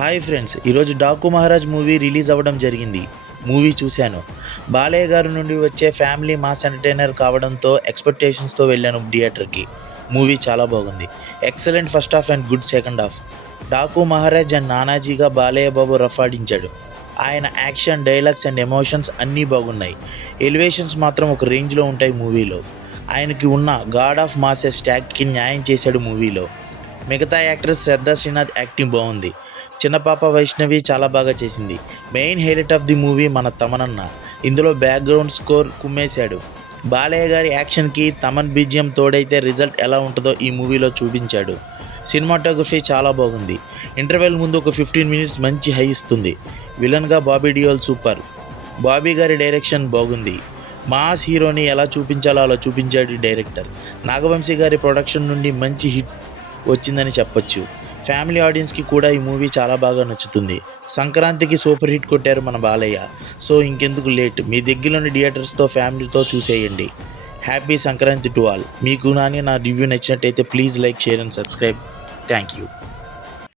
Hi friends, ఈరోజు Daaku Maharaj movie release అవ్వడం జరిగింది. మూవీ చూశాను. బాలయ్య గారి నుండి వచ్చే ఫ్యామిలీ మాస్ ఎంటర్టైనర్ కావడంతో ఎక్స్పెక్టేషన్స్తో వెళ్ళాను థియేటర్కి. మూవీ చాలా బాగుంది. Excellent first half and good second half. Daaku Maharaj and నానాజీగా బాలయ్య బాబు రఫాడించాడు. ఆయన యాక్షన్, డైలాగ్స్ అండ్ ఎమోషన్స్ అన్నీ బాగున్నాయి. ఎలివేషన్స్ మాత్రం ఒక రేంజ్లో ఉంటాయి మూవీలో. ఆయనకి ఉన్న గాడ్ ఆఫ్ మాసెస్ ట్యాగ్కి న్యాయం చేశాడు మూవీలో. మిగతా యాక్ట్రెస్ శ్రద్ధా శ్రీనాథ్ యాక్టింగ్ బాగుంది. చిన్న పాప వైష్ణవి చాలా బాగా చేసింది. Main highlight of the movie మన తమనన్న. ఇందులో బ్యాక్గ్రౌండ్ స్కోర్ కుమ్మేశాడు. బాలయ్య గారి యాక్షన్కి తమన్ బీజియం తోడైతే రిజల్ట్ ఎలా ఉంటుందో ఈ మూవీలో చూపించాడు. సినిమాటోగ్రఫీ చాలా బాగుంది. ఇంటర్వెల్ ముందు ఒక 15 మినిట్స్ మంచి హై ఇస్తుంది. విలన్గా బాబీ డియోల్ సూపర్. బాబీ గారి డైరెక్షన్ బాగుంది. మాస్ హీరోని ఎలా చూపించాలో అలా చూపించాడు డైరెక్టర్. నాగవంశీ గారి ప్రొడక్షన్ నుండి మంచి హిట్ వచ్చిందని చెప్పొచ్చు. ఫ్యామిలీ ఆడియన్స్కి కూడా ఈ మూవీ చాలా బాగా నచ్చుతుంది. సంక్రాంతికి సూపర్ హిట్ కొట్టారు మన బాలయ్య. సో ఇంకెందుకు లేట్, మీ దగ్గరలోని థియేటర్స్తో ఫ్యామిలీతో చూసేయండి. Happy Sankranti to all. మీకు నా రివ్యూ నచ్చినట్టయితే please like, share and subscribe. Thank you.